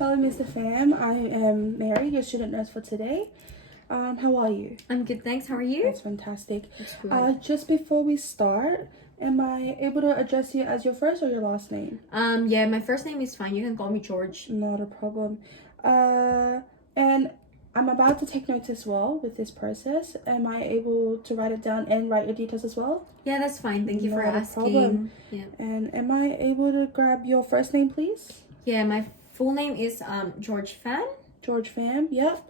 Hello, Mr. Pham. I am Mary, your student nurse for today. How are you? I'm good, thanks. How are you? That's fantastic. That's good. Just before we start, am I able to address you as your first or your last name? Yeah, my first name is fine. You can call me George. Not a problem. And I'm about to take notes as well with this process. Am I able to write it down and write your details as well? Yeah, that's fine. Thank you for Not a asking. problem. Yeah. And am I able to grab your first name, please? Yeah, my full name is George Pham. George Pham, yep.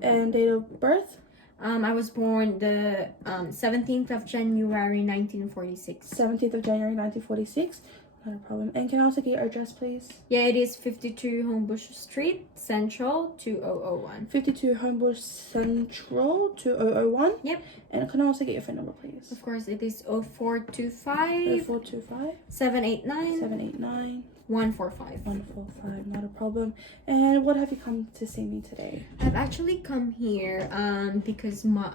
And date of birth? I was born the 17th of January 1946. 17th of January 1946. Not a problem. And can I also get your address, please? Yeah, it is 52 Homebush Street, Central, 2001. 52 Homebush Central, 2001. Yep. And can I also get your phone number, please? Of course, it is 0425 0425 789 789 145. 145. Not a problem. And what have you come to see me today? I've actually come here because my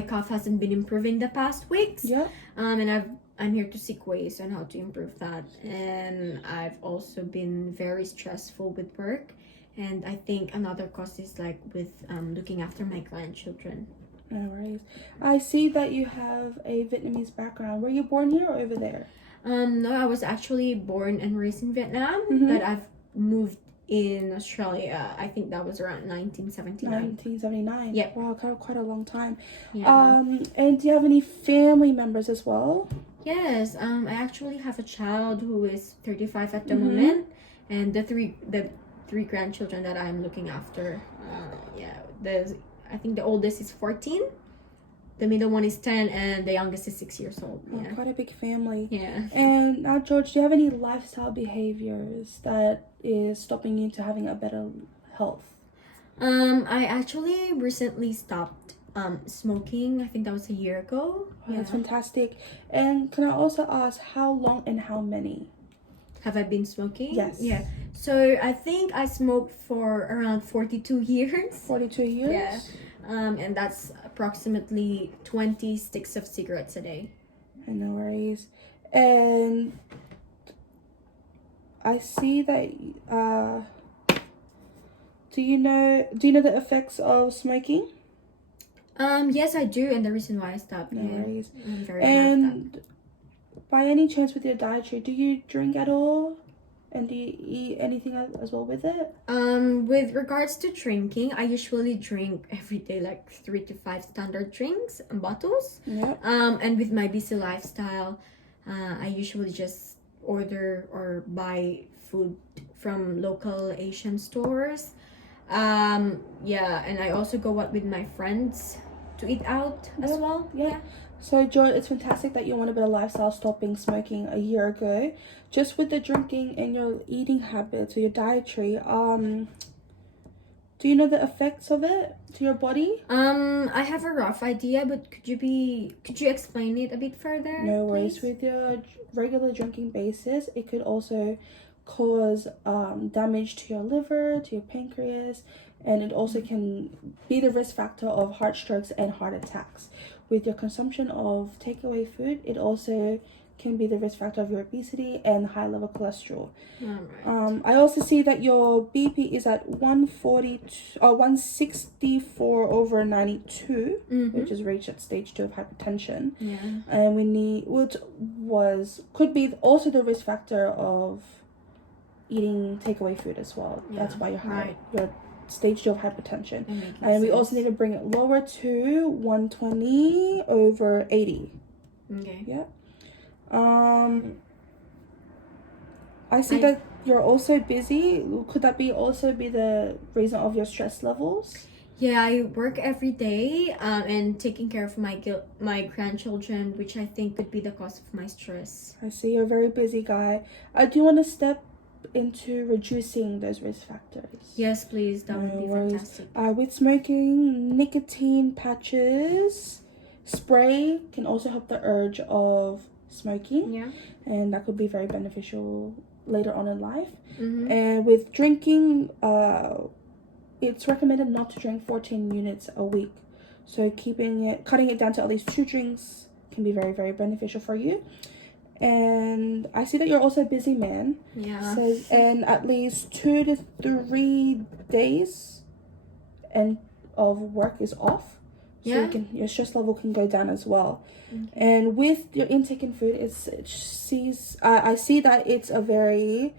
cough hasn't been improving the past weeks. Yeah. And I'm here to seek ways on how to improve that. And I've also been very stressful with work. And I think another cause is like with looking after my grandchildren. No worries. I see that you have a Vietnamese background. Were you born here or over there? No, I was actually born and raised in Vietnam, but I've moved in Australia. I think that was around 1979. 1979. Yep. Wow, quite a long time. Yeah. And do you have any family members as well? Yes, I actually have a child who is 35 at the moment, and the three grandchildren that I'm looking after. I think the oldest is 14, the middle one is 10, and the youngest is 6 years old. Yeah. Oh, quite a big family. Yeah. And now, George, do you have any lifestyle behaviors that is stopping you to having a better health? I actually recently stopped smoking. I think that was a year ago. Oh, that's fantastic. And can I also ask how long and how many? Have I been smoking? Yes. Yeah. So I think I smoked for around 42 years. 42 years? Yeah. And that's approximately 20 sticks of cigarettes a day. No worries. And I see that do you know the effects of smoking? Yes, I do, and the reason why I stopped. No worries. I'm very aware of that. By any chance, with your dietary, do you drink at all? And do you eat anything as well with it? With regards to drinking, I usually drink every day, like 3 to 5 standard drinks and bottles. Yeah. And with my busy lifestyle, I usually just order or buy food from local Asian stores. Yeah, and I also go out with my friends to eat out as well. Yeah. So, Joy, it's fantastic that you want a bit of lifestyle, stopping smoking a year ago. Just with the drinking and your eating habits or your dietary, do you know the effects of it to your body? I have a rough idea, but could you explain it a bit further? No worries. Please? With your regular drinking basis, it could also cause damage to your liver, to your pancreas, and it also can be the risk factor of heart strokes and heart attacks. With your consumption of takeaway food, it also can be the risk factor of your obesity and high level cholesterol. Alright. I also see that your BP is at 164 over 92, which is reached at stage 2 of hypertension. Yeah. And we need, could be also the risk factor of eating takeaway food as well. Yeah. That's why you're high. Right. Your stage 2 of hypertension. And we also need to bring it lower to 120 over 80. Okay. Yeah. I see that you're also busy. Could that also be the reason of your stress levels? Yeah, I work every day and taking care of my grandchildren, which I think could be the cause of my stress. I see you're a very busy guy. Do you want to step into reducing those risk factors? Yes, please. That would be fantastic. With smoking, nicotine patches, spray can also help the urge of smoking. Yeah. And that could be very beneficial later on in life. And with drinking, it's recommended not to drink 14 units a week. So cutting it down to at least 2 drinks can be very, very beneficial for you. And I see that you're also a busy man. Yeah. So, and at least 2 to 3 days and of work is off. So Yeah. your stress level can go down as well. Okay. And with your intake in food, I see that it's a very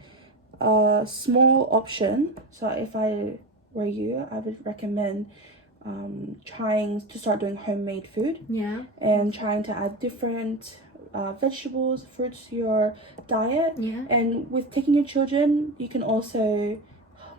small option. So if I were you, I would recommend trying to start doing homemade food. Yeah. And trying to add different vegetables, fruits to your diet. Yeah. And with taking your children, you can also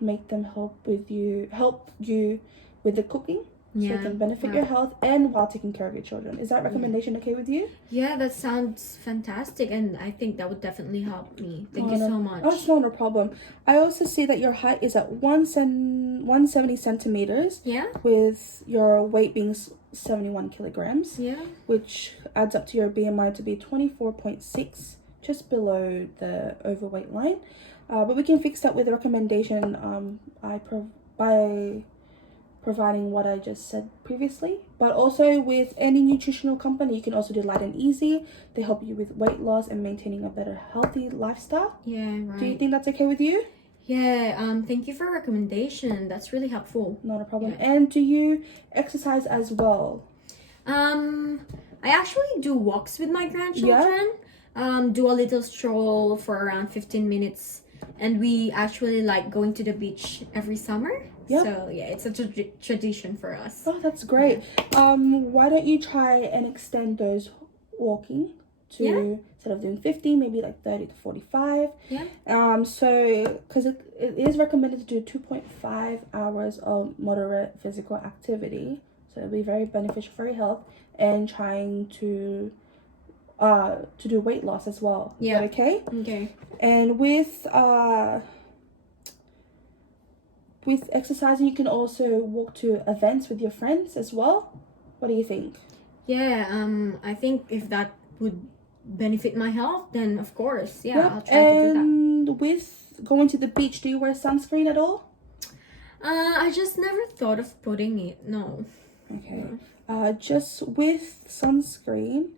make them help you with the cooking. Yeah. So it can benefit your health and while taking care of your children. Is that recommendation okay with you? Yeah, that sounds fantastic, and I think that would definitely help me. Thank you so much. Oh, it's not a problem. I also see that your height is at 170 centimeters. Yeah. With your weight being 71 kilograms. Yeah. Which adds up to your BMI to be 24.6, just below the overweight line. But we can fix that with a recommendation by providing what I just said previously. But also with any nutritional company, you can also do Light and Easy. They help you with weight loss and maintaining a better healthy lifestyle. Yeah, right. Do you think that's okay with you? Yeah, thank you for a recommendation. That's really helpful. Not a problem. Yeah. And do you exercise as well? I actually do walks with my grandchildren. Do a little stroll for around 15 minutes. And we actually like going to the beach every summer. Yeah. So yeah, it's a tradition for us. Oh, that's great. Why don't you try and extend those walking to instead of doing 50, maybe like 30 to 45. Yeah. So because it is recommended to do 2.5 hours of moderate physical activity, so it'll be very beneficial for your health, and trying to do weight loss as well. Is that okay? Okay. And with exercising, you can also walk to events with your friends as well. What do you think? Yeah, I think if that would benefit my health, then of course, yeah, Yep. I'll try to do that. And with going to the beach, do you wear sunscreen at all? I just never thought of putting it. No. Okay. Just with sunscreen,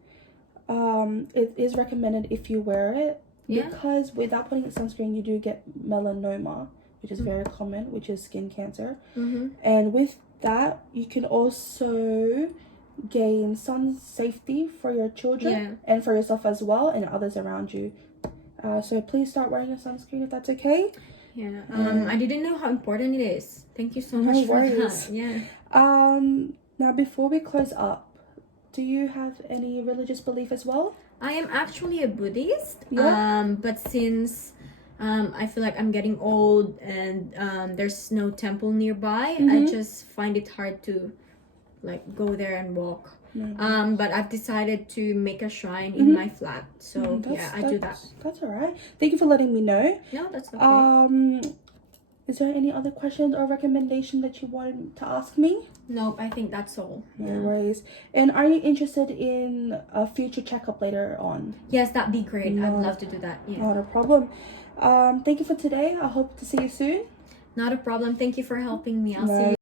it is recommended if you wear it. Yeah. Because without putting sunscreen, you do get melanoma, which is very common, which is skin cancer. Mm-hmm. And with that, you can also gain sun safety for your children and for yourself as well and others around you. So please start wearing your sunscreen if that's okay. Yeah. I didn't know how important it is. Thank you so much for that. Yeah. Now before we close up, do you have any religious belief as well? I am actually a Buddhist. Yeah. But since I feel like I'm getting old and there's no temple nearby, I just find it hard to like go there and walk. But I've decided to make a shrine in my flat. So I do that. That's all right. Thank you for letting me know. No, that's okay. Is there any other questions or recommendation that you wanted to ask me? Nope, I think that's all. No worries. And are you interested in a future checkup later on? Yes, that'd be great. I'd love to do that. Yeah. Not a problem. Thank you for today. I hope to see you soon. Not a problem. Thank you for helping me. I'll see you.